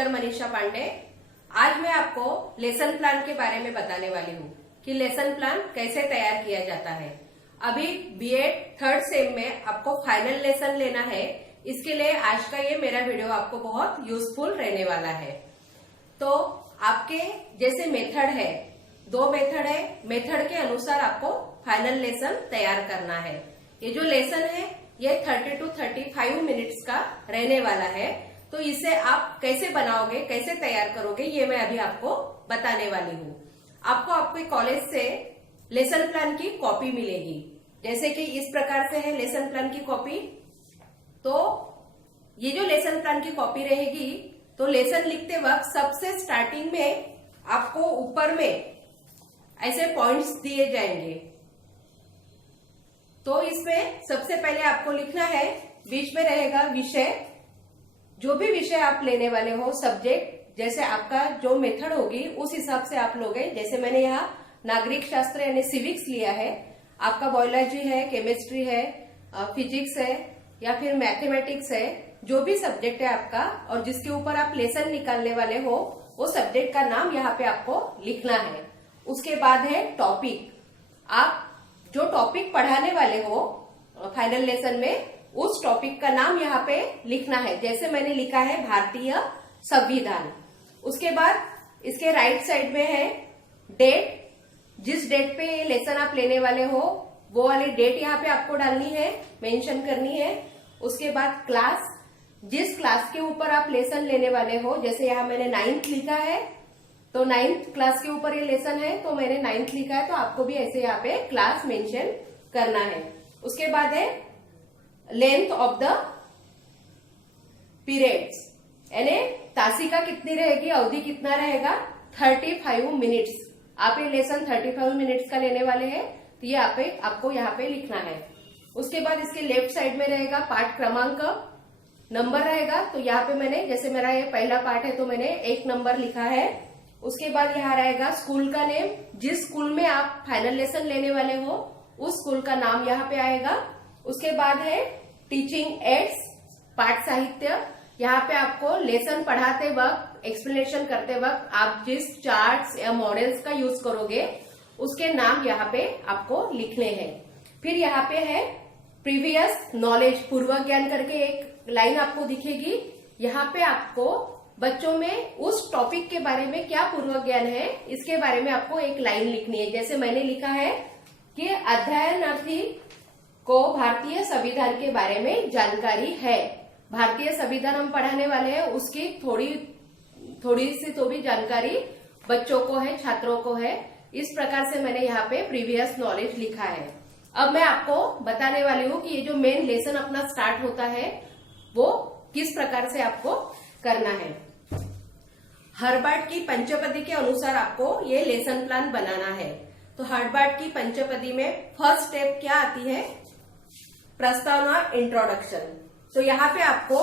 Doctor Manisha Pandey. आज मैं आपको लेसन प्लान के बारे में बताने वाली हूँ कि लेसन प्लान कैसे तैयार किया जाता है। अभी बीएड थर्ड सेम में आपको फाइनल लेसन लेना है, इसके लिए आज का ये मेरा वीडियो आपको बहुत यूजफुल रहने वाला है। तो आपके जैसे मेथड है, दो मेथड है, मेथड के अनुसार आपको फाइनल लेसन तैयार करना है। ये जो लेसन है ये 30 to 35 मिनट्स का रहने वाला है। तो इसे आप कैसे बनाओगे, कैसे तैयार करोगे, ये मैं अभी आपको बताने वाली हूँ। आपको आपके कॉलेज से लेसन प्लान की कॉपी मिलेगी, जैसे कि इस प्रकार से है लेसन प्लान की कॉपी। तो ये जो लेसन प्लान की कॉपी रहेगी, तो लेसन लिखते वक्त सबसे स्टार्टिंग में आपको ऊपर में ऐसे पॉइंट्स दिए जाएंगे। तो इसमें सबसे पहले आपको लिखना है, बीच में रहेगा विषय, जो भी विषय आप लेने वाले हो, सब्जेक्ट, जैसे आपका जो मेथड होगी उस हिसाब से आप लोगे। जैसे मैंने यहाँ नागरिक शास्त्र यानी सिविक्स लिया है, आपका बायोलॉजी है, केमिस्ट्री है, फिजिक्स है या फिर मैथमेटिक्स है, जो भी सब्जेक्ट है आपका और जिसके ऊपर आप लेसन निकालने वाले हो, वो सब्जेक्ट का नाम यहाँ पे आपको लिखना है। उसके बाद है टॉपिक, आप जो टॉपिक पढ़ाने वाले हो फाइनल लेसन में, उस टॉपिक का नाम यहाँ पे लिखना है। जैसे मैंने लिखा है भारतीय संविधान। उसके बाद इसके राइट साइड में है डेट, जिस डेट पे ये लेसन आप लेने वाले हो वो वाली डेट यहाँ पे आपको डालनी है, मेंशन करनी है। उसके बाद क्लास, जिस क्लास के ऊपर आप लेसन लेने वाले हो, जैसे यहाँ मैंने 9th लिखा है, तो 9th क्लास के ऊपर ये लेसन है, तो मैंने 9th लिखा है, तो आपको भी ऐसे यहाँ पे क्लास मेंशन करना है। उसके बाद है लेंथ ऑफ द पीरियड्स, यानी तासिका कितनी रहेगी, अवधि कितना रहेगा, 35 मिनट्स। आप ये लेसन 35 मिनट्स का लेने वाले हैं, तो ये आपको यहाँ पे लिखना है। उसके बाद इसके लेफ्ट साइड में रहेगा पाठ क्रमांक, नंबर रहेगा। तो यहाँ पे मैंने, जैसे मेरा ये पहला पाठ है तो मैंने 1 नंबर लिखा है। उसके बाद यहाँ रहेगा स्कूल का नेम, जिस स्कूल में आप फाइनल लेसन लेने वाले हो उस स्कूल का नाम यहाँ पे आएगा। उसके बाद है टीचिंग एड्स, पाठ साहित्य। यहाँ पे आपको लेसन पढ़ाते वक्त, एक्सप्लेनेशन करते वक्त आप जिस चार्ट्स या मॉडल्स का यूज करोगे उसके नाम यहाँ पे आपको लिखने हैं। फिर यहाँ पे है प्रीवियस नॉलेज, पूर्व ज्ञान करके एक लाइन आपको दिखेगी। यहाँ पे आपको बच्चों में उस टॉपिक के बारे में क्या पूर्व ज्ञान है, इसके बारे में आपको एक लाइन लिखनी है। जैसे मैंने लिखा है कि अध्ययनार्थी को भारतीय संविधान के बारे में जानकारी है। भारतीय संविधान हम पढ़ाने वाले हैं, उसकी थोड़ी सी तो भी जानकारी बच्चों को है, छात्रों को है। इस प्रकार से मैंने यहाँ पे प्रीवियस नॉलेज लिखा है। अब मैं आपको बताने वाली हूँ कि ये जो मेन लेसन अपना स्टार्ट होता है वो किस प्रकार से आपको करना है। हर्बार्ट की पंचपदी के अनुसार आपको ये लेसन प्लान बनाना है। तो हर्बार्ट की पंचपदी में फर्स्ट स्टेप क्या आती है, प्रस्तावना, इंट्रोडक्शन। तो यहाँ पे आपको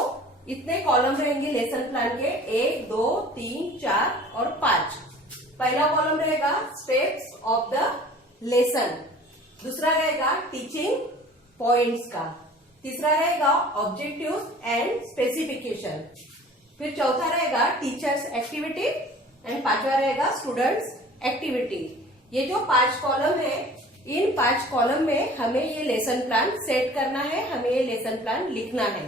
इतने कॉलम रहेंगे लेसन प्लान के, 1, 2, 3, 4 और 5। पहला कॉलम रहेगा स्टेप्स ऑफ द लेसन, दूसरा रहेगा टीचिंग पॉइंट्स का, तीसरा रहेगा ऑब्जेक्टिव्स एंड स्पेसिफिकेशन, फिर चौथा रहेगा टीचर्स एक्टिविटी एंड पांचवा रहेगा स्टूडेंट्स एक्टिविटी। ये जो 5 कॉलम है, इन 5 कॉलम में हमें ये लेसन प्लान सेट करना है, हमें ये लेसन प्लान लिखना है।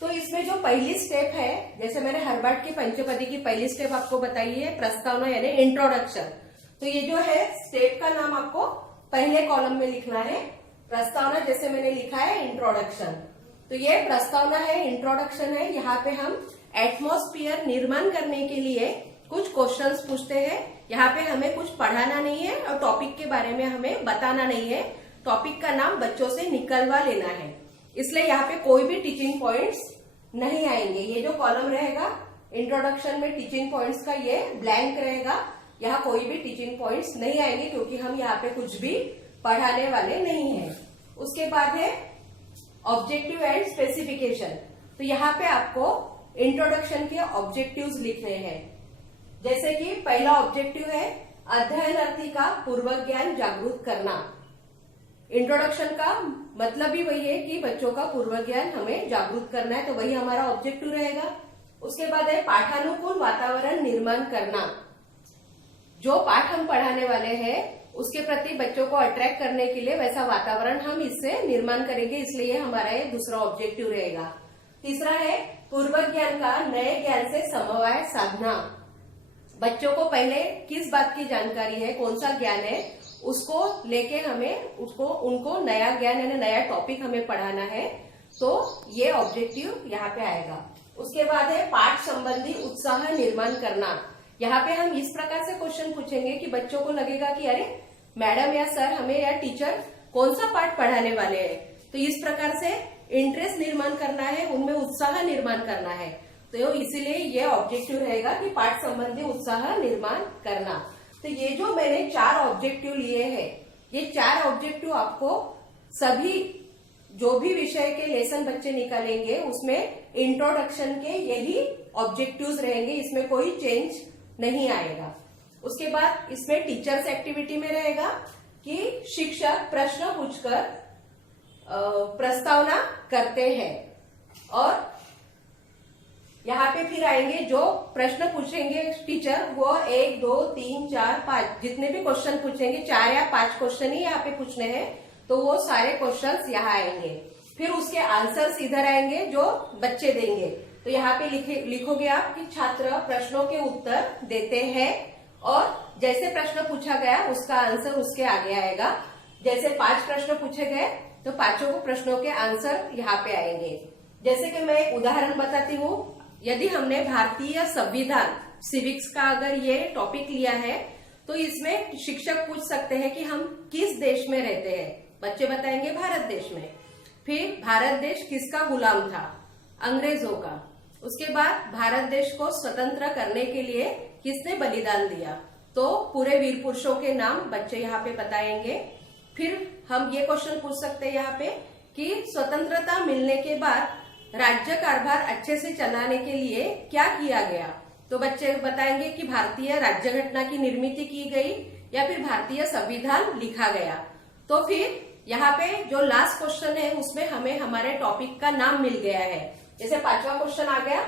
तो इसमें जो पहली स्टेप है, जैसे मैंने हर्बार्ट की पंचपदी की पहली स्टेप आपको बताई है, प्रस्तावना यानी इंट्रोडक्शन। तो ये जो है स्टेप का नाम आपको पहले कॉलम में लिखना है, प्रस्तावना, जैसे मैंने लिखा है इंट्रोडक्शन। तो ये प्रस्तावना है, इंट्रोडक्शन है। यहाँ पे हम एटमॉस्फेयर निर्माण करने के लिए कुछ क्वेश्चंस पूछते हैं। यहाँ पे हमें कुछ पढ़ाना नहीं है और टॉपिक के बारे में हमें बताना नहीं है, टॉपिक का नाम बच्चों से निकलवा लेना है। इसलिए यहाँ पे कोई भी टीचिंग पॉइंट्स नहीं आएंगे। ये जो कॉलम रहेगा इंट्रोडक्शन में टीचिंग पॉइंट्स का, ये ब्लैंक रहेगा, यहाँ कोई भी टीचिंग पॉइंट्स नहीं आएंगे क्योंकि हम यहाँ पे कुछ भी पढ़ाने वाले नहीं है। उसके बाद है ऑब्जेक्टिव एंड स्पेसिफिकेशन। तो यहाँ पे आपको इंट्रोडक्शन के ऑब्जेक्टिव्स लिखने हैं। जैसे कि पहला ऑब्जेक्टिव है अध्ययनार्थी का पूर्व ज्ञान जागरूक करना। इंट्रोडक्शन का मतलब ही वही है कि बच्चों का पूर्व ज्ञान हमें जागरूक करना है, तो वही हमारा ऑब्जेक्टिव रहेगा। उसके बाद है पाठानुकूल वातावरण निर्माण करना। जो पाठ हम पढ़ाने वाले हैं उसके प्रति बच्चों को अट्रैक्ट करने के लिए वैसा वातावरण हम इससे निर्माण करेंगे, इसलिए हमारा ये दूसरा ऑब्जेक्टिव रहेगा। तीसरा है पूर्व ज्ञान का नए ज्ञान से समवाय साधना। बच्चों को पहले किस बात की जानकारी है, कौन सा ज्ञान है, उसको लेके हमें उनको नया ज्ञान यानी नया टॉपिक हमें पढ़ाना है, तो ये ऑब्जेक्टिव यहाँ पे आएगा। उसके बाद है पाठ संबंधी उत्साह निर्माण करना। यहाँ पे हम इस प्रकार से क्वेश्चन पूछेंगे कि बच्चों को लगेगा कि अरे मैडम या सर हमें या टीचर कौन सा पाठ पढ़ाने वाले हैं, तो इस प्रकार से इंटरेस्ट निर्माण करना है, उनमें उत्साह निर्माण करना है। तो इसीलिए ये ऑब्जेक्टिव रहेगा कि पाठ संबंधी उत्साह निर्माण करना। तो ये जो मैंने 4 ऑब्जेक्टिव लिए हैं, ये 4 ऑब्जेक्टिव आपको सभी जो भी विषय के लेसन बच्चे निकालेंगे उसमें इंट्रोडक्शन के यही ऑब्जेक्टिव्स रहेंगे, इसमें कोई चेंज नहीं आएगा। उसके बाद इसमें टीचर्स एक्टिविटी में रहेगा कि शिक्षक प्रश्न पूछकर प्रस्तावना करते हैं, और यहाँ पे फिर आएंगे जो प्रश्न पूछेंगे टीचर वो 1, 2, 3, 4, 5 जितने भी क्वेश्चन पूछेंगे, 4 या 5 क्वेश्चन ही यहाँ पे पूछने हैं, तो वो सारे क्वेश्चंस यहाँ आएंगे। फिर उसके आंसर्स इधर आएंगे जो बच्चे देंगे। तो यहाँ पे लिखोगे आप कि छात्र प्रश्नों के उत्तर देते हैं, और जैसे प्रश्न पूछा गया उसका आंसर उसके आगे आएगा। जैसे 5 प्रश्न पूछे गए तो 5 प्रश्नों के आंसर यहाँ पे आएंगे। जैसे कि मैं एक उदाहरण बताती हूँ, यदि हमने भारतीय संविधान सिविक्स का अगर ये टॉपिक लिया है तो इसमें शिक्षक पूछ सकते हैं कि हम किस देश में रहते हैं, बच्चे बताएंगे भारत देश में। फिर भारत देश किसका गुलाम था, अंग्रेजों का। उसके बाद भारत देश को स्वतंत्र करने के लिए किसने बलिदान दिया, तो पूरे वीर पुरुषों के नाम बच्चे यहाँ पे बताएंगे। फिर हम ये क्वेश्चन पूछ सकते हैं यहाँ पे कि स्वतंत्रता मिलने के बाद राज्य कारभार अच्छे से चलाने के लिए क्या किया गया, तो बच्चे बताएंगे कि भारतीय राज्य घटना की निर्मित की गई या फिर भारतीय संविधान लिखा गया। तो फिर यहाँ पे जो लास्ट क्वेश्चन है उसमें हमें हमारे टॉपिक का नाम मिल गया है। जैसे 5वां क्वेश्चन आ गया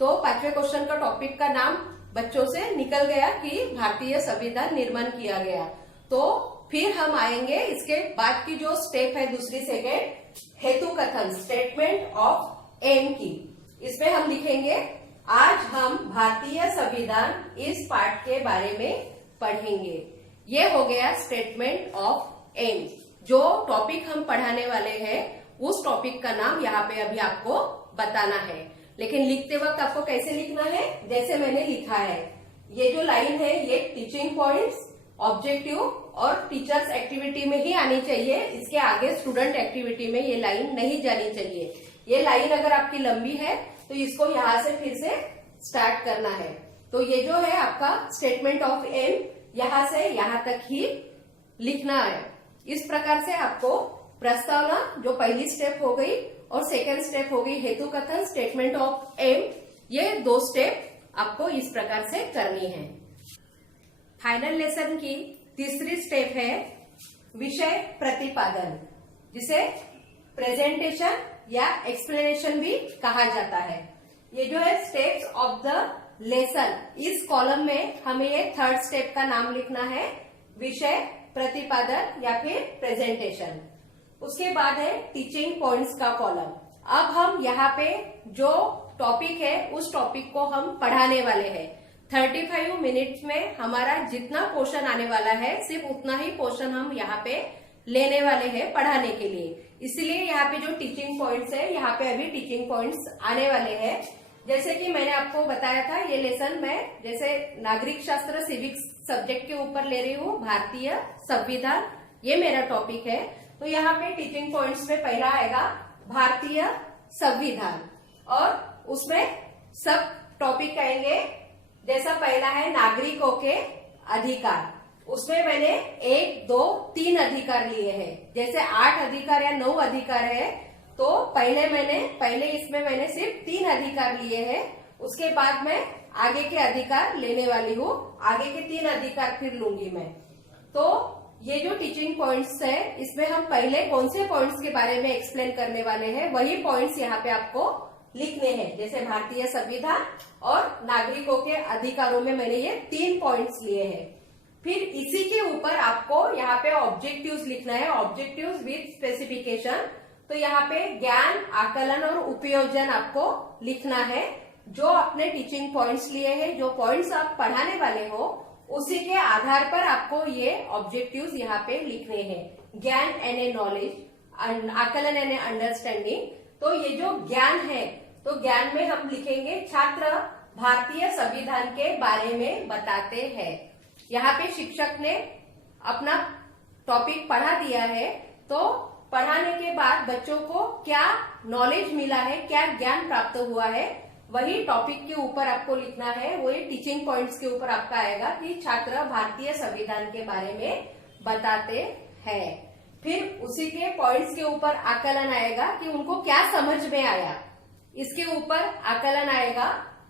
तो 5वें क्वेश्चन का टॉपिक का नाम बच्चों से निकल गया कि भारतीय संविधान निर्माण किया गया। तो फिर हम आएंगे इसके बाद की जो स्टेप है दूसरी सेकेंड, हेतु कथन स्टेटमेंट ऑफ एम की। इसमें हम लिखेंगे आज हम भारतीय संविधान इस पाठ के बारे में पढ़ेंगे। ये हो गया स्टेटमेंट ऑफ एम। जो टॉपिक हम पढ़ाने वाले हैं उस टॉपिक का नाम यहाँ पे अभी आपको बताना है, लेकिन लिखते वक्त आपको कैसे लिखना है, जैसे मैंने लिखा है। ये जो लाइन है ये टीचिंग पॉइंट्स, ऑब्जेक्टिव और टीचर्स एक्टिविटी में ही आनी चाहिए, इसके आगे स्टूडेंट एक्टिविटी में ये लाइन नहीं जानी चाहिए। ये लाइन अगर आपकी लंबी है तो इसको यहाँ से फिर से स्टार्ट करना है। तो ये जो है आपका स्टेटमेंट ऑफ एम यहाँ से यहाँ तक ही लिखना है। इस प्रकार से आपको प्रस्तावना जो पहली स्टेप हो गई और सेकेंड स्टेप हो गई हेतु कथन स्टेटमेंट ऑफ एम, ये 2 स्टेप आपको इस प्रकार से करनी है। फाइनल लेसन की तीसरी स्टेप है विषय प्रतिपादन, जिसे प्रेजेंटेशन या एक्सप्लेनेशन भी कहा जाता है। ये जो है स्टेप्स ऑफ द लेसन, इस कॉलम में हमें ये 3rd स्टेप का नाम लिखना है, विषय प्रतिपादन या फिर प्रेजेंटेशन। उसके बाद है टीचिंग पॉइंट्स का कॉलम। अब हम यहाँ पे जो टॉपिक है उस टॉपिक को हम पढ़ाने वाले हैं। 35 मिनट्स में हमारा जितना पोर्शन आने वाला है सिर्फ उतना ही पोर्शन हम यहाँ पे लेने वाले हैं पढ़ाने के लिए। इसलिए यहाँ पे जो टीचिंग पॉइंट्स है यहाँ पे अभी टीचिंग पॉइंट्स आने वाले हैं। जैसे कि मैंने आपको बताया था ये लेसन मैं जैसे नागरिक शास्त्र सिविक्स सब्जेक्ट के ऊपर ले रही हूँ, भारतीय संविधान ये मेरा टॉपिक है। तो यहाँ पे टीचिंग पॉइंट्स में पहला आएगा भारतीय संविधान, और उसमें सब टॉपिक आएंगे। जैसा पहला है नागरिकों के अधिकार, उसमें मैंने 1, 2, 3 अधिकार लिए हैं। जैसे 8 अधिकार या 9 अधिकार है तो पहले इसमें मैंने सिर्फ 3 अधिकार लिए हैं। उसके बाद मैं आगे के अधिकार लेने वाली हूँ, आगे के 3 अधिकार फिर लूंगी मैं। तो ये जो टीचिंग पॉइंट्स है इसमें हम पहले कौन से पॉइंट्स के बारे में एक्सप्लेन करने वाले हैं वही पॉइंट्स यहाँ पे आपको लिखने हैं। जैसे भारतीय संविधान और नागरिकों के अधिकारों में मैंने ये 3 पॉइंट्स लिए हैं। फिर इसी के ऊपर आपको यहाँ पे ऑब्जेक्टिव्स लिखना है, ऑब्जेक्टिव्स विथ स्पेसिफिकेशन। तो यहाँ पे ज्ञान, आकलन और उपयोजन आपको लिखना है। जो अपने टीचिंग पॉइंट्स लिए हैं, जो पॉइंट्स आप पढ़ाने वाले हो, उसी के आधार पर आपको ये ऑब्जेक्टिव्स यहाँ पे लिखने हैं। ज्ञान एंड ए नॉलेज, आकलन एंड ए अंडरस्टैंडिंग। तो ये जो ज्ञान है, तो ज्ञान में हम लिखेंगे छात्र भारतीय संविधान के बारे में बताते हैं। यहाँ पे शिक्षक ने अपना टॉपिक पढ़ा दिया है, तो पढ़ाने के बाद बच्चों को क्या नॉलेज मिला है, क्या ज्ञान प्राप्त हुआ है, वही टॉपिक के ऊपर आपको लिखना है। वही टीचिंग पॉइंट्स के ऊपर आपका आएगा कि छात्र भारतीय संविधान के बारे में बताते हैं। फिर उसी के पॉइंट्स के ऊपर आकलन आएगा कि उनको क्या समझ में आया, इसके ऊपर आकलन आएगा।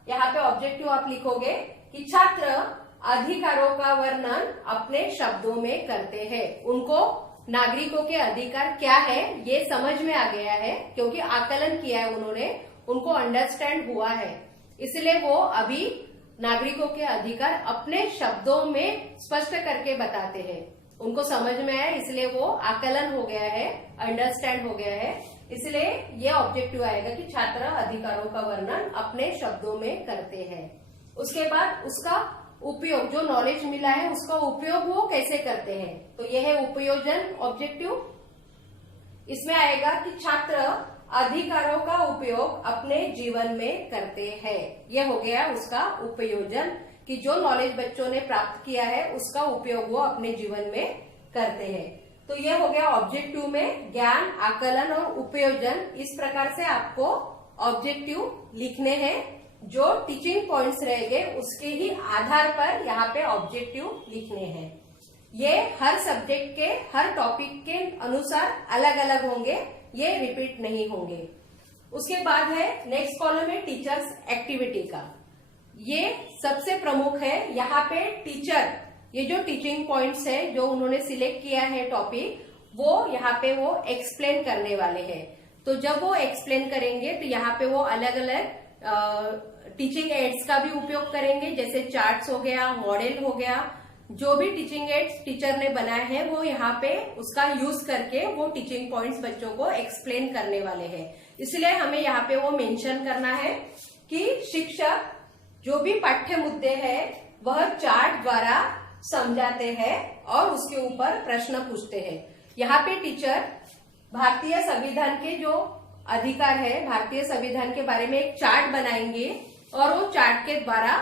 यहाँ पे ऑब्जेक्टिव आप लिखोगे कि छात्र अधिकारों का वर्णन अपने शब्दों में करते हैं। उनको नागरिकों के अधिकार क्या है ये समझ में आ गया है, क्योंकि आकलन किया है उन्होंने, उनको अंडरस्टैंड हुआ है, इसलिए वो अभी नागरिकों के अधिकार अपने शब्दों में स्पष्ट करके बताते हैं। उनको समझ में आया, इसलिए वो आकलन हो गया है, अंडरस्टैंड हो गया है, इसलिए ये ऑब्जेक्टिव आएगा कि छात्र अधिकारों का वर्णन अपने शब्दों में करते हैं। उसके बाद उसका उपयोग, जो नॉलेज मिला है उसका उपयोग वो कैसे करते हैं, तो यह है उपयोजन ऑब्जेक्टिव। इसमें आएगा कि छात्र अधिकारों का उपयोग अपने जीवन में करते हैं। यह हो गया उसका उपयोजन, कि जो नॉलेज बच्चों ने प्राप्त किया है उसका उपयोग वो अपने जीवन में करते हैं। तो यह हो गया ऑब्जेक्टिव में ज्ञान, आकलन और उपयोजन। इस प्रकार से आपको ऑब्जेक्टिव लिखने हैं। जो टीचिंग पॉइंट्स रहेंगे उसके ही आधार पर यहाँ पे ऑब्जेक्टिव लिखने हैं। ये हर सब्जेक्ट के, हर टॉपिक के अनुसार अलग अलग होंगे, ये रिपीट नहीं होंगे। उसके बाद है नेक्स्ट कॉलम है टीचर्स एक्टिविटी का। ये सबसे प्रमुख है। यहाँ पे टीचर, ये जो टीचिंग पॉइंट्स है जो उन्होंने सिलेक्ट किया है टॉपिक, वो यहाँ पे वो एक्सप्लेन करने वाले हैं। तो जब वो एक्सप्लेन करेंगे तो यहाँ पे वो अलग अलग टीचिंग एड्स का भी उपयोग करेंगे, जैसे चार्ट्स हो गया, मॉडल हो गया। जो भी टीचिंग एड्स टीचर ने बनाए हैं वो यहाँ पे उसका यूज करके वो टीचिंग पॉइंट्स बच्चों को एक्सप्लेन करने वाले हैं। इसलिए हमें यहाँ पे वो मेंशन करना है कि शिक्षक जो भी पाठ्य मुद्दे हैं वह चार्ट द्वारा समझाते हैं और उसके ऊपर प्रश्न पूछते हैं। यहाँ पे टीचर भारतीय संविधान के जो अधिकार है, भारतीय संविधान के बारे में एक चार्ट बनाएंगे और वो चार्ट के द्वारा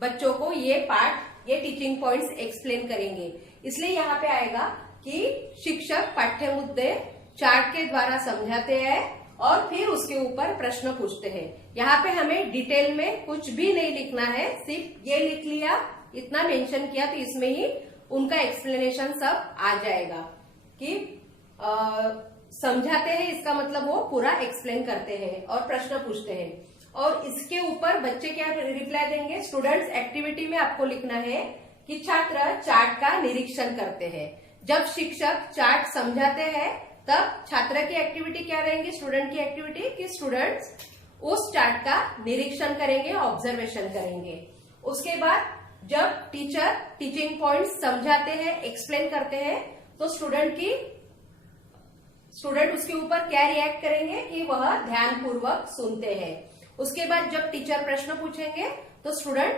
बच्चों को ये पाठ, ये टीचिंग पॉइंट्स एक्सप्लेन करेंगे। इसलिए यहाँ पे आएगा कि शिक्षक पाठ्य मुद्दे चार्ट के द्वारा समझाते हैं और फिर उसके ऊपर प्रश्न पूछते हैं। यहाँ पे हमें डिटेल में कुछ भी नहीं लिखना है, सिर्फ ये लिख लिया, इतना मेंशन किया, तो इसमें ही उनका एक्सप्लेनेशन सब आ जाएगा कि समझाते हैं, इसका मतलब वो पूरा एक्सप्लेन करते हैं और प्रश्न पूछते हैं। और इसके ऊपर बच्चे क्या रिप्लाई देंगे, स्टूडेंट्स एक्टिविटी में आपको लिखना है कि छात्र चार्ट का निरीक्षण करते हैं। जब शिक्षक चार्ट समझाते हैं तब छात्र की एक्टिविटी क्या रहेंगी, स्टूडेंट की एक्टिविटी, कि स्टूडेंट्स उस चार्ट का निरीक्षण करेंगे, ऑब्जर्वेशन करेंगे। उसके बाद जब टीचर टीचिंग पॉइंट्स समझाते हैं, एक्सप्लेन करते हैं, तो स्टूडेंट उसके ऊपर क्या रिएक्ट करेंगे कि वह ध्यानपूर्वक सुनते हैं। उसके बाद जब टीचर प्रश्न पूछेंगे तो स्टूडेंट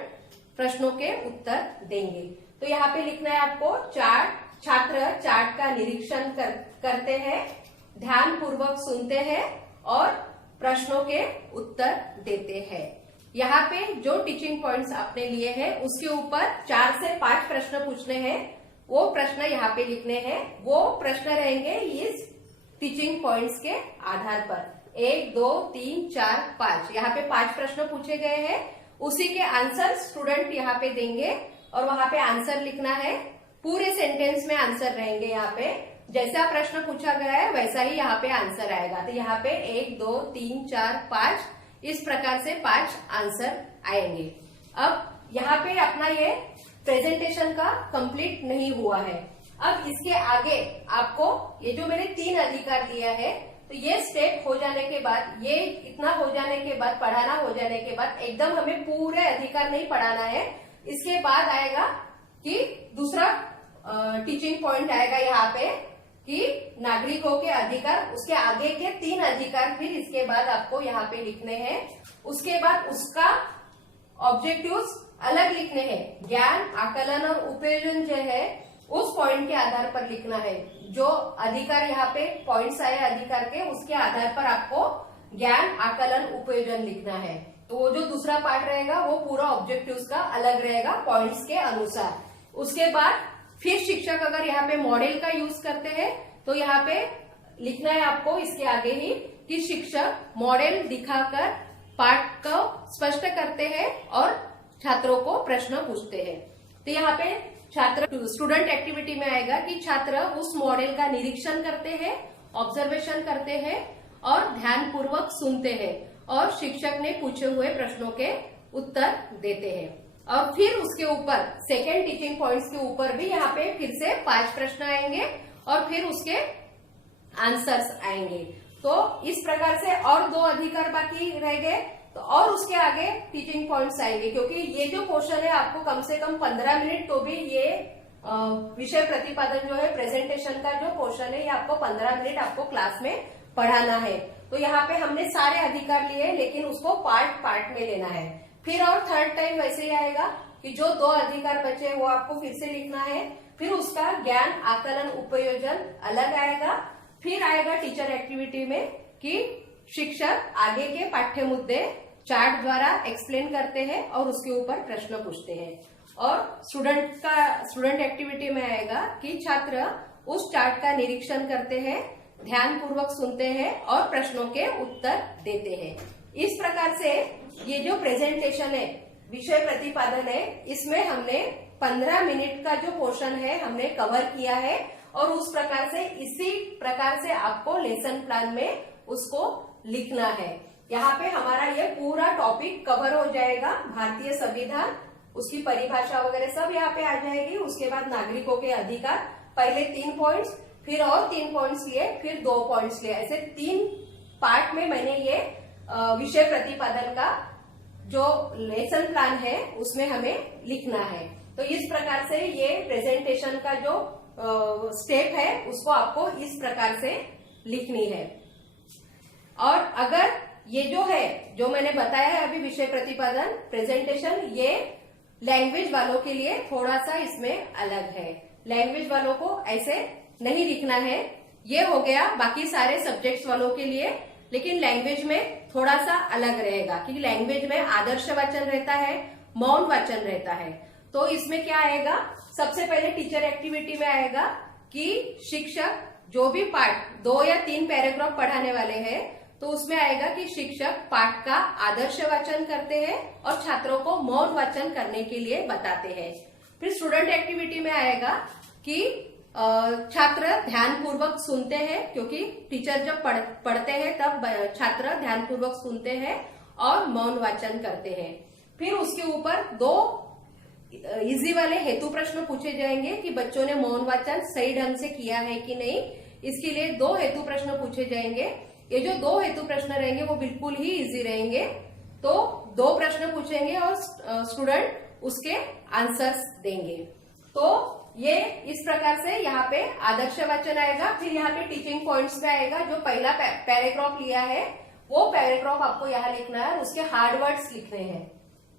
प्रश्नों के उत्तर देंगे। तो यहाँ पे लिखना है आपको छात्र चार्ट का निरीक्षण करते हैं, ध्यानपूर्वक सुनते हैं और प्रश्नों के उत्तर देते हैं। यहाँ पे जो टीचिंग पॉइंट्स आपने लिए हैं उसके ऊपर 4 से 5 प्रश्न पूछने हैं। वो प्रश्न यहाँ पे लिखने हैं। वो प्रश्न रहेंगे इस टीचिंग पॉइंट्स के आधार पर। 1, 2, 3, 4, 5, यहाँ पे 5 प्रश्न पूछे गए हैं। उसी के आंसर स्टूडेंट यहाँ पे देंगे और वहां पे आंसर लिखना है। पूरे सेंटेंस में आंसर रहेंगे। यहाँ पे जैसा प्रश्न पूछा गया है वैसा ही यहाँ पे आंसर आएगा। तो यहाँ पे 1, 2, 3, 4, 5 इस प्रकार से 5 आंसर आएंगे। अब यहाँ पे अपना ये प्रेजेंटेशन का कंप्लीट नहीं हुआ है। अब इसके आगे आपको ये जो मैंने 3 अधिकार दिया है तो ये स्टेप हो जाने के बाद, ये इतना हो जाने के बाद, पढ़ाना हो जाने के बाद एकदम हमें पूरे अधिकार नहीं पढ़ाना है। इसके बाद आएगा कि दूसरा टीचिंग पॉइंट आएगा यहाँ पे कि नागरिकों के अधिकार, उसके आगे के 3 अधिकार फिर इसके बाद आपको यहाँ पे लिखने हैं। उसके बाद उसका ऑब्जेक्टिव्स अलग लिखने हैं। ज्ञान, आकलन और उपयोजन जो है उस पॉइंट के आधार पर लिखना है। जो अधिकार यहाँ पे पॉइंट्स आए अधिकार के, उसके आधार पर आपको ज्ञान, आकलन, उपयोजन लिखना है। तो वो जो दूसरा पार्ट रहेगा वो पूरा ऑब्जेक्टिव्स का अलग रहेगा पॉइंट्स के अनुसार। उसके बाद फिर शिक्षक अगर यहाँ पे मॉडल का यूज करते हैं तो यहाँ पे लिखना है आपको इसके आगे ही कि शिक्षक मॉडल दिखाकर पाठ को स्पष्ट करते हैं और छात्रों को प्रश्न पूछते हैं। तो यहाँ पे छात्र स्टूडेंट एक्टिविटी में आएगा कि छात्र उस मॉडल का निरीक्षण करते हैं, ऑब्जर्वेशन करते हैं और ध्यानपूर्वक सुनते हैं और शिक्षक ने पूछे हुए प्रश्नों के उत्तर देते हैं। और फिर उसके ऊपर सेकेंड टीचिंग पॉइंट्स के ऊपर भी यहाँ पे फिर से 5 प्रश्न आएंगे और फिर उसके आंसर्स आएंगे। तो इस प्रकार से और 2 अधिकार बाकी रह गए, तो और उसके आगे टीचिंग पॉइंट्स आएंगे। क्योंकि ये जो क्वेश्चन है आपको कम से कम 15 मिनट, तो भी ये विषय प्रतिपादन जो है प्रेजेंटेशन का जो क्वेश्चन है ये आपको 15 मिनट आपको क्लास में पढ़ाना है। तो यहाँ पे हमने सारे अधिकार लिए, लेकिन उसको पार्ट पार्ट में लेना है। फिर और थर्ड टाइम वैसे ही आएगा कि जो 2 अधिकार बचे वो आपको फिर से लिखना है। फिर उसका ज्ञान, आकलन, उपयोजन अलग आएगा। फिर आएगा टीचर एक्टिविटी में कि शिक्षक आगे के पाठ्य मुद्दे चार्ट द्वारा एक्सप्लेन करते हैं और उसके ऊपर प्रश्न पूछते हैं। और स्टूडेंट एक्टिविटी में आएगा कि छात्र उस चार्ट का निरीक्षण करते हैं, ध्यानपूर्वक सुनते हैं और प्रश्नों के उत्तर देते हैं। इस प्रकार से ये जो प्रेजेंटेशन है, विषय प्रतिपादन है, इसमें हमने 15 मिनट का जो पोर्शन है हमने कवर किया है। और उस प्रकार से इसी प्रकार से आपको लेसन प्लान में उसको लिखना है। यहाँ पे हमारा ये पूरा टॉपिक कवर हो जाएगा। भारतीय संविधान, उसकी परिभाषा वगैरह सब यहाँ पे आ जाएगी। उसके बाद नागरिकों के अधिकार, पहले 3 पॉइंट्स, फिर और 3 पॉइंट्स लिए, फिर 2 पॉइंट्स लिए, ऐसे 3 पार्ट में मैंने ये विषय प्रतिपादन का जो लेसन प्लान है उसमें हमें लिखना है। तो इस प्रकार से ये प्रेजेंटेशन का जो स्टेप है उसको आपको इस प्रकार से लिखनी है। और अगर ये जो है जो मैंने बताया है अभी विषय प्रतिपादन प्रेजेंटेशन, ये लैंग्वेज वालों के लिए थोड़ा सा इसमें अलग है। लैंग्वेज वालों को ऐसे नहीं लिखना है। ये हो गया बाकी सारे सब्जेक्ट्स वालों के लिए, लेकिन लैंग्वेज में थोड़ा सा अलग रहेगा क्योंकि लैंग्वेज में आदर्श वाचन रहता है, मौन वाचन रहता है। तो इसमें क्या आएगा, सबसे पहले टीचर एक्टिविटी में आएगा कि शिक्षक जो भी पाठ 2 या 3 पैराग्राफ पढ़ाने वाले हैं तो उसमें आएगा कि शिक्षक पाठ का आदर्श वाचन करते हैं और छात्रों को मौन वाचन करने के लिए बताते हैं। फिर स्टूडेंट एक्टिविटी में आएगा कि छात्र ध्यानपूर्वक सुनते हैं, क्योंकि टीचर जब पढ़ते हैं तब छात्र ध्यानपूर्वक सुनते हैं और मौन वाचन करते हैं। फिर उसके ऊपर 2 इजी वाले हेतु प्रश्न पूछे जाएंगे कि बच्चों ने मौन वाचन सही ढंग से किया है कि नहीं। इसके लिए 2 हेतु प्रश्न पूछे जाएंगे। ये जो 2 हेतु प्रश्न रहेंगे वो बिल्कुल ही इजी रहेंगे। तो 2 प्रश्न पूछेंगे और स्टूडेंट उसके आंसर्स देंगे। तो ये इस प्रकार से यहाँ पे आदर्श वाचन आएगा। फिर यहाँ पे टीचिंग पॉइंट्स पे आएगा, जो पहला पैराग्राफ लिया है वो पैराग्राफ आपको यहाँ लिखना है, उसके हार्ड वर्ड्स लिखने हैं।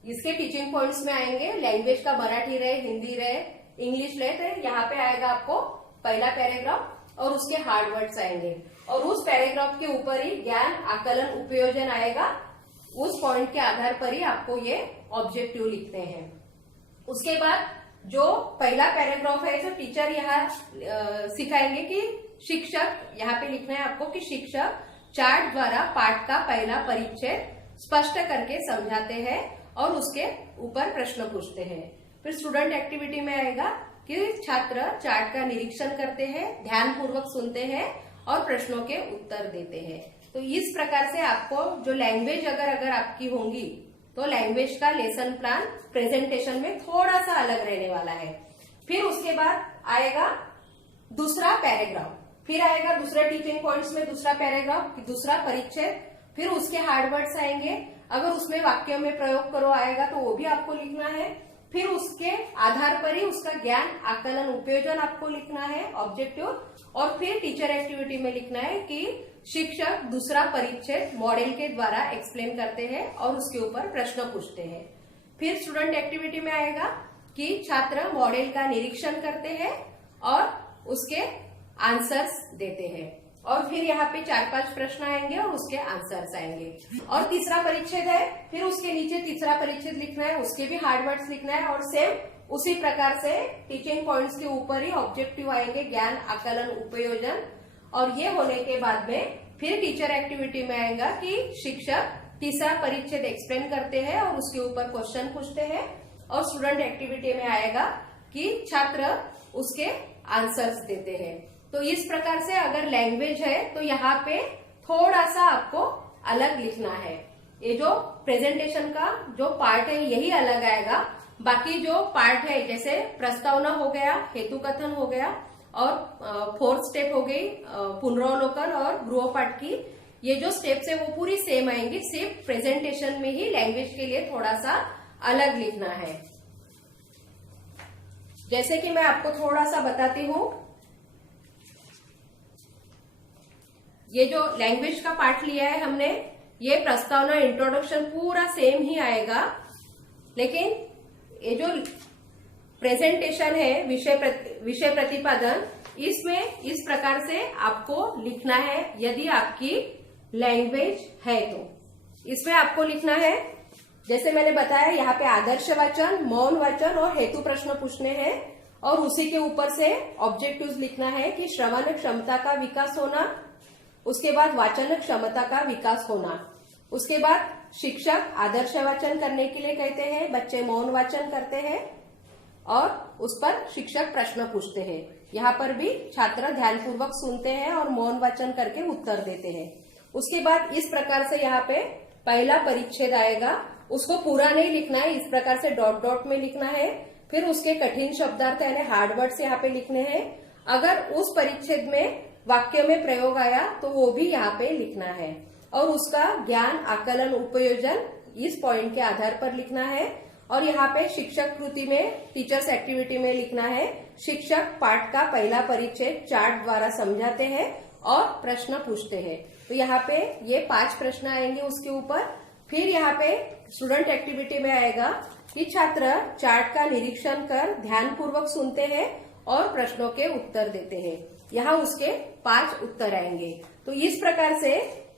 इसके टीचिंग पॉइंट्स में आएंगे, लैंग्वेज का मराठी रहे, हिंदी रहे, इंग्लिश रहे, तो यहाँ पे आएगा आपको पहला पैराग्राफ और उसके हार्ड वर्ड्स आएंगे। और उस पैराग्राफ के ऊपर ही ज्ञान, आकलन, उपयोजन आएगा। उस पॉइंट के आधार पर ही आपको ये ऑब्जेक्टिव लिखते हैं। उसके बाद जो पहला पैराग्राफ है तो टीचर यहाँ सिखाएंगे कि शिक्षक, यहाँ पे लिखना है आपको कि शिक्षक चार्ट द्वारा पाठ का पहला परिच्छेद स्पष्ट करके समझाते हैं और उसके ऊपर प्रश्न पूछते हैं। फिर स्टूडेंट एक्टिविटी में आएगा कि छात्र चार्ट का निरीक्षण करते हैं, ध्यानपूर्वक सुनते हैं और प्रश्नों के उत्तर देते हैं। तो इस प्रकार से आपको जो लैंग्वेज अगर आपकी होंगी तो लैंग्वेज का लेसन प्लान प्रेजेंटेशन में थोड़ा सा अलग रहने वाला है। फिर उसके बाद आएगा दूसरा पैराग्राफ। फिर आएगा दूसरे टीचिंग पॉइंट्स में दूसरा पैराग्राफ, दूसरा परिच्छेद, फिर उसके हार्ड वर्ड्स आएंगे। अगर उसमें वाक्य में प्रयोग करो आएगा तो वो भी आपको लिखना है। फिर उसके आधार पर ही उसका ज्ञान आकलन उपयोजन आपको लिखना है, ऑब्जेक्टिव। और फिर टीचर एक्टिविटी में लिखना है कि शिक्षक दूसरा परिच्छेद मॉडल के द्वारा एक्सप्लेन करते हैं और उसके ऊपर प्रश्न पूछते हैं। फिर स्टूडेंट एक्टिविटी में आएगा कि छात्र मॉडल का निरीक्षण करते हैं और उसके आंसर्स देते हैं। और फिर यहाँ पे 4-5 प्रश्न आएंगे और उसके आंसर्स आएंगे। और तीसरा परिच्छेद है, फिर उसके नीचे तीसरा परिच्छेद लिखना है, उसके भी हार्ड वर्ड्स लिखना है और सेम उसी प्रकार से टीचिंग पॉइंट्स के ऊपर ही ऑब्जेक्टिव आएंगे, ज्ञान आकलन उपयोजन। और ये होने के बाद में फिर टीचर एक्टिविटी में आएगा कि शिक्षक तीसरा परिच्छेद एक्सप्लेन करते हैं और उसके ऊपर क्वेश्चन पूछते हैं। और स्टूडेंट एक्टिविटी में आएगा कि छात्र उसके आंसर्स देते हैं। तो इस प्रकार से अगर लैंग्वेज है तो यहाँ पे थोड़ा सा आपको अलग लिखना है। ये जो प्रेजेंटेशन का जो पार्ट है यही अलग आएगा। बाकी जो पार्ट है जैसे प्रस्तावना हो गया, हेतु कथन हो गया और फोर्थ स्टेप हो गई पुनरावलोकन और गृहपाठ की, ये जो स्टेप्स है वो पूरी सेम आएंगी। सिर्फ प्रेजेंटेशन में ही लैंग्वेज के लिए थोड़ा सा अलग लिखना है। जैसे कि मैं आपको थोड़ा सा बताती हूँ, ये जो लैंग्वेज का पार्ट लिया है हमने, ये प्रस्तावना इंट्रोडक्शन पूरा सेम ही आएगा। लेकिन ये जो प्रेजेंटेशन है विषय प्रतिपादन, इसमें इस प्रकार से आपको लिखना है। यदि आपकी लैंग्वेज है तो इसमें आपको लिखना है, जैसे मैंने बताया यहाँ पे आदर्श वाचन, मौन वाचन और हेतु प्रश्न पूछने हैं। और उसी के ऊपर से ऑब्जेक्टिव्स लिखना है कि श्रवण क्षमता का विकास होना, उसके बाद वाचन क्षमता का विकास होना, उसके बाद शिक्षक आदर्श वाचन करने के लिए कहते हैं, बच्चे मौन वाचन करते हैं और उस पर शिक्षक प्रश्न पूछते हैं। यहाँ पर भी छात्र ध्यानपूर्वक सुनते हैं और मौन वाचन करके उत्तर देते हैं। उसके बाद इस प्रकार से यहाँ पे पहला परिच्छेद आएगा, उसको पूरा नहीं लिखना है, इस प्रकार से डॉट डॉट में लिखना है। फिर उसके कठिन शब्दार्थ यानी हार्ड वर्ड्स यहाँ पे लिखने हैं। अगर उस परिच्छेद में वाक्य में प्रयोग आया तो वो भी यहाँ पे लिखना है और उसका ज्ञान आकलन उपयोजन इस पॉइंट के आधार पर लिखना है। और यहाँ पे शिक्षक कृति में टीचर्स एक्टिविटी में लिखना है, शिक्षक पाठ का पहला परिच्छेद चार्ट द्वारा समझाते हैं और प्रश्न पूछते हैं। तो यहाँ पे ये 5 प्रश्न आएंगे उसके ऊपर। फिर यहाँ पे स्टूडेंट एक्टिविटी में आएगा कि छात्र चार्ट का निरीक्षण कर ध्यानपूर्वक सुनते हैं और प्रश्नों के उत्तर देते हैं। यहाँ उसके 5 उत्तर आएंगे। तो इस प्रकार से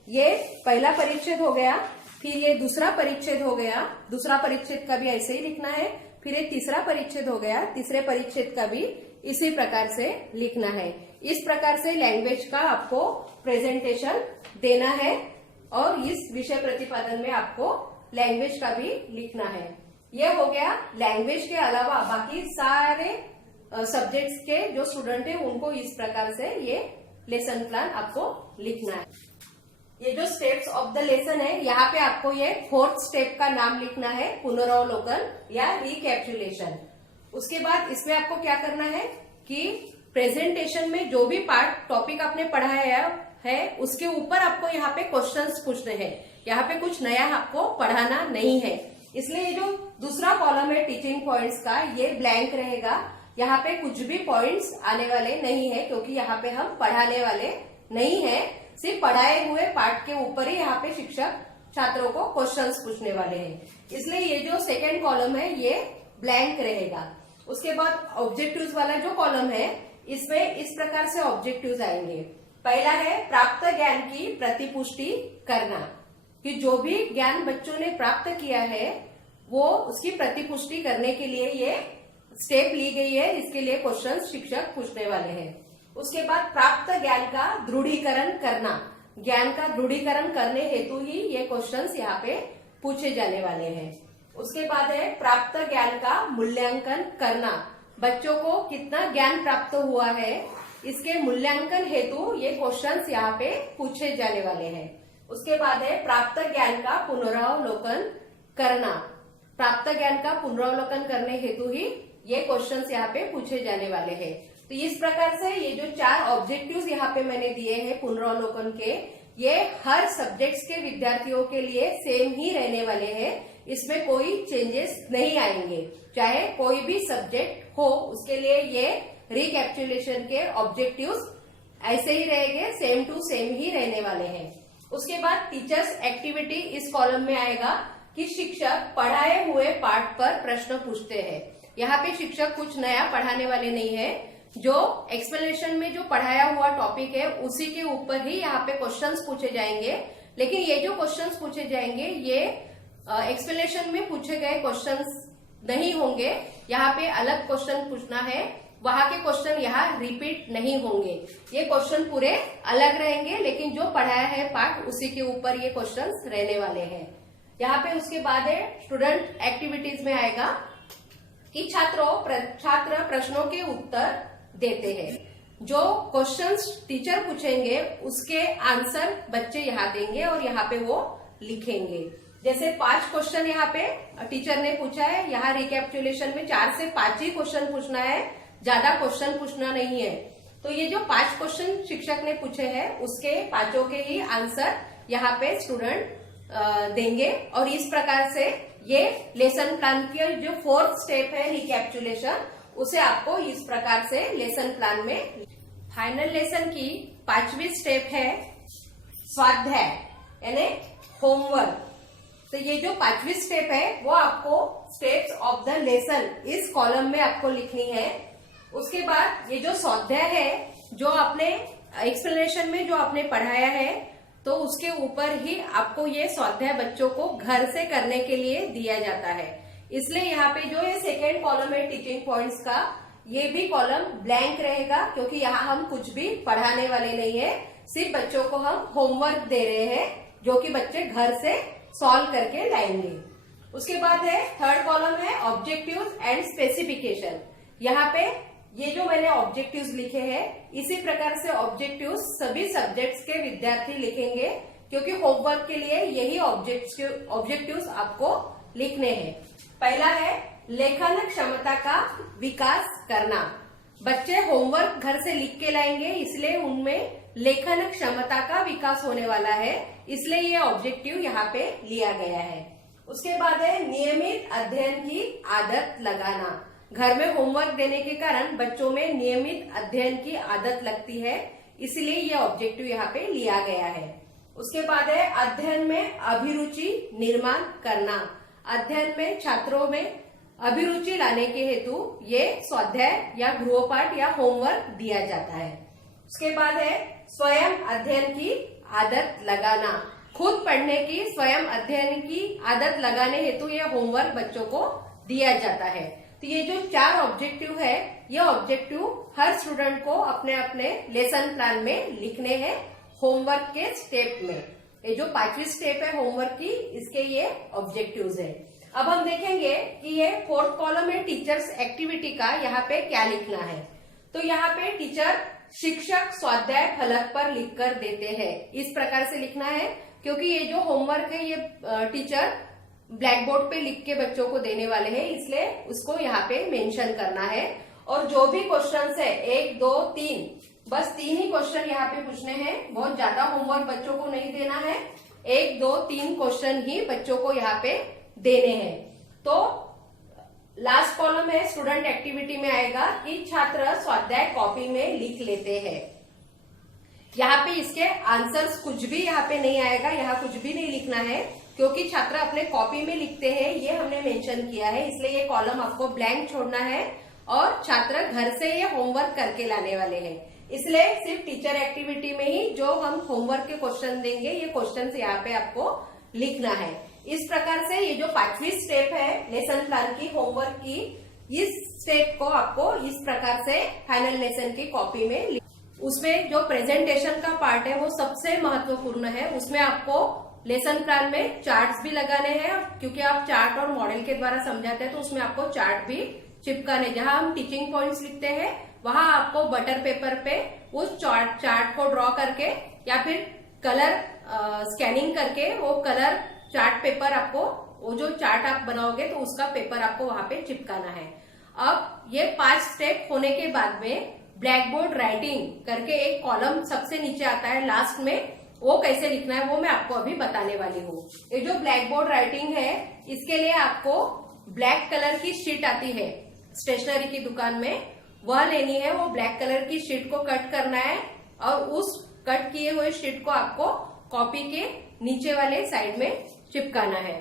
ये पहला परिच्छेद हो गया, फिर ये दूसरा परिच्छेद हो गया, दूसरा परिच्छेद का भी ऐसे ही लिखना है। फिर ये तीसरा परिच्छेद हो गया, तीसरे परिच्छेद का भी इसी प्रकार से लिखना है। इस प्रकार से लैंग्वेज का आपको प्रेजेंटेशन देना है और इस विषय प्रतिपादन में आपको लैंग्वेज का भी लिखना है। ये हो गया लैंग्वेज के अलावा बाकी सारे सब्जेक्ट्स के जो स्टूडेंट है उनको इस प्रकार से ये लेसन प्लान आपको लिखना है। ये जो स्टेप्स ऑफ द लेसन है, यहाँ पे आपको ये 4th स्टेप का नाम लिखना है, पुनरावलोकन या रिकैप्चुलेशन। उसके बाद इसमें आपको क्या करना है कि प्रेजेंटेशन में जो भी पार्ट टॉपिक आपने पढ़ाया है उसके ऊपर आपको यहाँ पे क्वेश्चंस पूछने हैं। यहाँ पे कुछ नया आपको पढ़ाना नहीं है, इसलिए ये जो दूसरा कॉलम है टीचिंग पॉइंट्स का, ये ब्लैंक रहेगा। यहाँ पे कुछ भी पॉइंट्स आने वाले नहीं है क्योंकि यहाँ पे हम पढ़ाने वाले नहीं है। सिर्फ पढ़ाए हुए पाठ के ऊपर ही यहाँ पे शिक्षक छात्रों को क्वेश्चंस पूछने वाले हैं, इसलिए ये जो सेकेंड कॉलम है ये ब्लैंक रहेगा। उसके बाद ऑब्जेक्टिव्स वाला जो कॉलम है इसमें इस प्रकार से ऑब्जेक्टिव्स आएंगे। पहला है प्राप्त ज्ञान की प्रतिपुष्टि करना, कि जो भी ज्ञान बच्चों ने प्राप्त किया है वो उसकी प्रतिपुष्टि करने के लिए ये स्टेप ली गई है, इसके लिए क्वेश्चन शिक्षक पूछने वाले हैं। उसके बाद प्राप्त ज्ञान का दृढ़ीकरण करना, ज्ञान का दृढ़ीकरण करने हेतु ही ये क्वेश्चंस यहाँ पे पूछे जाने वाले हैं। उसके बाद है प्राप्त ज्ञान का मूल्यांकन करना, बच्चों को कितना ज्ञान प्राप्त हुआ है इसके मूल्यांकन हेतु ये क्वेश्चंस यहाँ पे पूछे जाने वाले हैं। उसके बाद है प्राप्त ज्ञान का पुनरावलोकन करना, प्राप्त ज्ञान का पुनरावलोकन करने हेतु ही ये क्वेश्चंस यहाँ पे पूछे जाने वाले हैं। तो इस प्रकार से ये जो 4 ऑब्जेक्टिव्स यहाँ पे मैंने दिए हैं पुनरावलोकन के, ये हर सब्जेक्ट्स के विद्यार्थियों के लिए सेम ही रहने वाले हैं। इसमें कोई चेंजेस नहीं आएंगे, चाहे कोई भी सब्जेक्ट हो उसके लिए ये रिकैप्चुलेशन के ऑब्जेक्टिव्स ऐसे ही रहेंगे, सेम टू सेम ही रहने वाले हैं। उसके बाद टीचर्स एक्टिविटी इस कॉलम में आएगा कि शिक्षक पढ़ाए हुए पाठ पर प्रश्न पूछते हैं। यहाँ पे शिक्षक कुछ नया पढ़ाने वाले नहीं है, जो एक्सप्लेनेशन में जो पढ़ाया हुआ टॉपिक है उसी के ऊपर ही यहाँ पे क्वेश्चंस पूछे जाएंगे। लेकिन ये जो क्वेश्चंस पूछे जाएंगे ये एक्सप्लेनेशन में पूछे गए क्वेश्चंस नहीं होंगे। यहाँ पे अलग क्वेश्चन पूछना है, वहां के क्वेश्चन यहाँ रिपीट नहीं होंगे। ये क्वेश्चन पूरे अलग रहेंगे, लेकिन जो पढ़ाया है पाठ उसी के ऊपर ये क्वेश्चंस रहने वाले हैं। यहाँ पे उसके बाद है स्टूडेंट एक्टिविटीज में आएगा कि छात्र प्रश्नों के उत्तर देते हैं। जो क्वेश्चंस टीचर पूछेंगे उसके आंसर बच्चे यहाँ देंगे और यहाँ पे वो लिखेंगे। जैसे 5 क्वेश्चन यहाँ पे टीचर ने पूछा है, यहाँ रिकैप्चुलेशन में 4 से 5 ही क्वेश्चन पूछना है, ज्यादा क्वेश्चन पूछना नहीं है। तो ये जो 5 क्वेश्चन शिक्षक ने पूछे हैं उसके 5 के ही आंसर यहाँ पे स्टूडेंट देंगे। और इस प्रकार से ये लेसन प्लान की जो 4th स्टेप है रिकैप्चुलेशन, उसे आपको इस प्रकार से लेसन प्लान में। फाइनल लेसन की 5वीं स्टेप है स्वाध्याय यानी होमवर्क। तो ये जो 5वीं स्टेप है वो आपको स्टेप्स ऑफ द लेसन इस कॉलम में आपको लिखनी है। उसके बाद ये जो स्वाध्याय है, जो आपने एक्सप्लेनेशन में जो आपने पढ़ाया है, तो उसके ऊपर ही आपको ये स्वाध्याय बच्चों को घर से करने के लिए दिया जाता है। इसलिए यहाँ पे जो ये सेकेंड कॉलम है टीचिंग पॉइंट्स का, ये भी कॉलम ब्लैंक रहेगा, क्योंकि यहाँ हम कुछ भी पढ़ाने वाले नहीं है, सिर्फ बच्चों को हम होमवर्क दे रहे हैं जो कि बच्चे घर से सॉल्व करके लाएंगे। उसके बाद है 3rd कॉलम है ऑब्जेक्टिव्स एंड स्पेसिफिकेशन। यहाँ पे ये जो मैंने ऑब्जेक्टिव्स लिखे हैं, इसी प्रकार से ऑब्जेक्टिव्स सभी सब्जेक्ट्स के विद्यार्थी लिखेंगे, क्योंकि होमवर्क के लिए यही ऑब्जेक्टिव्स आपको लिखने हैं। पहला है लेखन क्षमता का विकास करना। बच्चे होमवर्क घर से लिख के लाएंगे, इसलिए उनमें लेखन क्षमता का विकास होने वाला है, इसलिए ये ऑब्जेक्टिव यहाँ पे लिया गया है। उसके बाद है नियमित अध्ययन की आदत लगाना। घर में होमवर्क देने के कारण बच्चों में नियमित अध्ययन की आदत लगती है, इसलिए ये ऑब्जेक्टिव यहाँ पे लिया गया है। उसके बाद है अध्ययन में अभिरुचि निर्माण करना। अध्ययन में छात्रों में अभिरुचि लाने के हेतु ये स्वाध्याय या गृहपाठ या होमवर्क दिया जाता है। उसके बाद है स्वयं अध्ययन की आदत लगाना। खुद पढ़ने की, स्वयं अध्ययन की आदत लगाने हेतु ये होमवर्क बच्चों को दिया जाता है। तो ये जो 4 ऑब्जेक्टिव है, ये ऑब्जेक्टिव हर स्टूडेंट को अपने अपने लेसन प्लान में लिखने हैं होमवर्क के स्टेप में। ये जो 5वीं स्टेप है होमवर्क की, इसके ये ऑब्जेक्टिव्स है। अब हम देखेंगे कि ये 4th कॉलम है टीचर्स एक्टिविटी का, यहाँ पे क्या लिखना है। तो यहाँ पे टीचर शिक्षक स्वाध्याय फलक पर लिखकर देते हैं, इस प्रकार से लिखना है, क्योंकि ये जो होमवर्क है ये टीचर ब्लैक बोर्ड पे लिख के बच्चों को देने वाले हैं, इसलिए उसको यहाँ पे मेंशन करना है। और जो भी क्वेश्चंस है 1, 2, 3, बस 3 ही क्वेश्चन यहाँ पे पूछने हैं, बहुत ज्यादा होमवर्क बच्चों को नहीं देना है। 1, 2, 3 क्वेश्चन ही बच्चों को यहाँ पे देने हैं। तो लास्ट कॉलम है स्टूडेंट एक्टिविटी में आएगा कि छात्र स्वाध्याय कॉपी में लिख लेते हैं। यहाँ पे इसके आंसर्स कुछ भी यहाँ पे नहीं आएगा, यहाँ कुछ भी नहीं लिखना है, क्योंकि छात्र अपने कॉपी में लिखते हैं, ये हमने मेंशन किया है, इसलिए ये कॉलम आपको ब्लैंक छोड़ना है। और छात्र घर से ये होमवर्क करके लाने वाले हैं, इसलिए सिर्फ टीचर एक्टिविटी में ही जो हम होमवर्क के क्वेश्चन देंगे, ये क्वेश्चन यहाँ पे आपको लिखना है। इस प्रकार से ये जो 5वीं स्टेप है लेसन प्लान की होमवर्क की, इस स्टेप को आपको इस प्रकार से फाइनल लेसन की कॉपी में, उसमें जो प्रेजेंटेशन का पार्ट है वो सबसे महत्वपूर्ण है। उसमें आपको लेसन प्लान में चार्ट्स भी लगाने हैं, क्योंकि आप चार्ट और मॉडल के द्वारा समझाते हैं, तो उसमें आपको चार्ट भी चिपकाने। जहां हम टीचिंग पॉइंट्स लिखते हैं वहां आपको बटर पेपर पे उस चार्ट को ड्रॉ करके या फिर कलर स्कैनिंग करके वो कलर चार्ट पेपर आपको, वो जो चार्ट आप बनाओगे तो उसका पेपर आपको वहां पे चिपकाना है। अब ये 5 स्टेप होने के बाद में ब्लैक बोर्ड राइटिंग करके एक कॉलम सबसे नीचे आता है लास्ट में, वो कैसे लिखना है वो मैं आपको अभी बताने वाली हूँ। ये जो ब्लैक बोर्ड राइटिंग है, इसके लिए आपको ब्लैक कलर की शीट आती है स्टेशनरी की दुकान में, वह लेनी है। वो ब्लैक कलर की शीट को कट करना है और उस कट किए हुए शीट को आपको कॉपी के नीचे वाले साइड में चिपकाना है,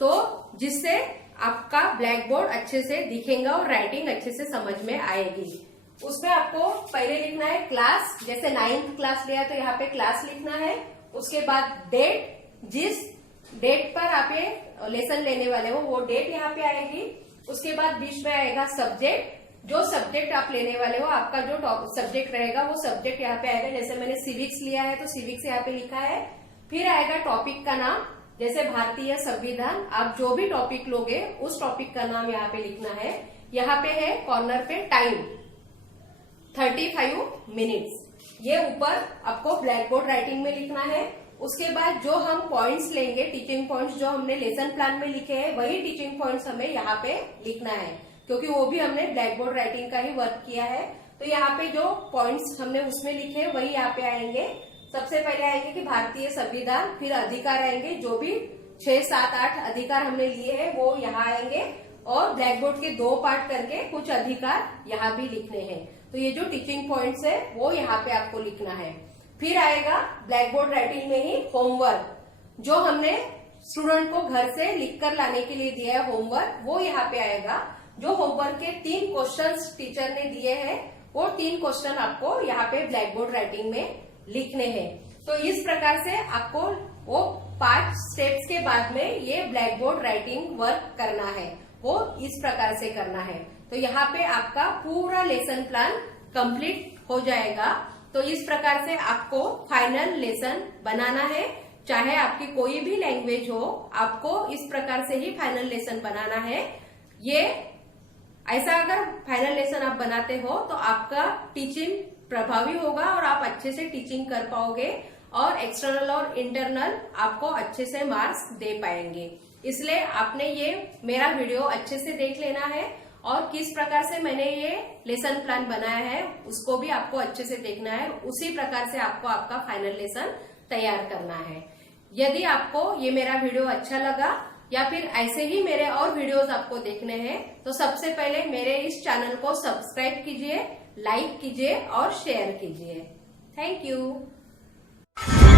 तो जिससे आपका ब्लैक बोर्ड अच्छे से दिखेगा और राइटिंग अच्छे से समझ में आएगी। उसमें आपको पहले लिखना है क्लास, जैसे 9th क्लास लिया तो यहाँ पे क्लास लिखना है। उसके बाद डेट, जिस डेट पर आप ये लेसन लेने वाले हो वो डेट यहाँ पे आएगी। उसके बाद बीच में आएगा सब्जेक्ट, जो सब्जेक्ट आप लेने वाले हो, आपका जो सब्जेक्ट रहेगा वो सब्जेक्ट यहाँ पे आएगा। जैसे मैंने सिविक्स लिया है तो सिविक्स यहाँ पे लिखा है। फिर आएगा टॉपिक का नाम, जैसे भारतीय संविधान, आप जो भी टॉपिक लोगे उस टॉपिक का नाम यहाँ पे लिखना है। यहाँ पे है कॉर्नर पे टाइम 35 मिनट्स, ये ऊपर आपको ब्लैक बोर्ड राइटिंग में लिखना है। उसके बाद जो हम पॉइंट्स लेंगे, टीचिंग पॉइंट्स जो हमने लेसन प्लान में लिखे हैं, वही टीचिंग पॉइंट्स हमें यहाँ पे लिखना है, क्योंकि वो भी हमने ब्लैक बोर्ड राइटिंग का ही वर्क किया है। तो यहाँ पे जो पॉइंट्स हमने उसमें लिखे वही यहाँ पे आएंगे। सबसे पहले आएंगे कि भारतीय संविधान, फिर अधिकार आएंगे, जो भी 6, 7, 8 अधिकार हमने लिए हैं वो यहाँ आएंगे, और ब्लैक बोर्ड के 2 पार्ट करके कुछ अधिकार यहाँ भी लिखने हैं। तो ये जो टीचिंग पॉइंट्स है वो यहाँ पे आपको लिखना है। फिर आएगा ब्लैक बोर्ड राइटिंग में ही होमवर्क, जो हमने स्टूडेंट को घर से लिख कर लाने के लिए दिया है होमवर्क, वो यहाँ पे आएगा। जो होमवर्क के 3 क्वेश्चंस टीचर ने दिए हैं, वो 3 क्वेश्चन आपको यहाँ पे ब्लैक बोर्ड राइटिंग में लिखने हैं। तो इस प्रकार से आपको वो 5 स्टेप्स के बाद में ये ब्लैक बोर्ड राइटिंग वर्क करना है, वो इस प्रकार से करना है। तो यहाँ पे आपका पूरा लेसन प्लान कंप्लीट हो जाएगा। तो इस प्रकार से आपको फाइनल लेसन बनाना है, चाहे आपकी कोई भी लैंग्वेज हो, आपको इस प्रकार से ही फाइनल लेसन बनाना है। ये ऐसा अगर फाइनल लेसन आप बनाते हो तो आपका टीचिंग प्रभावी होगा और आप अच्छे से टीचिंग कर पाओगे, और एक्सटर्नल और इंटरनल आपको अच्छे से मार्क्स दे पाएंगे। इसलिए आपने ये मेरा वीडियो अच्छे से देख लेना है, और किस प्रकार से मैंने ये लेसन प्लान बनाया है उसको भी आपको अच्छे से देखना है। उसी प्रकार से आपको आपका फाइनल लेसन तैयार करना है। यदि आपको ये मेरा वीडियो अच्छा लगा या फिर ऐसे ही मेरे और वीडियोस आपको देखने हैं, तो सबसे पहले मेरे इस चैनल को सब्सक्राइब कीजिए, लाइक कीजिए और शेयर कीजिए। Thank you.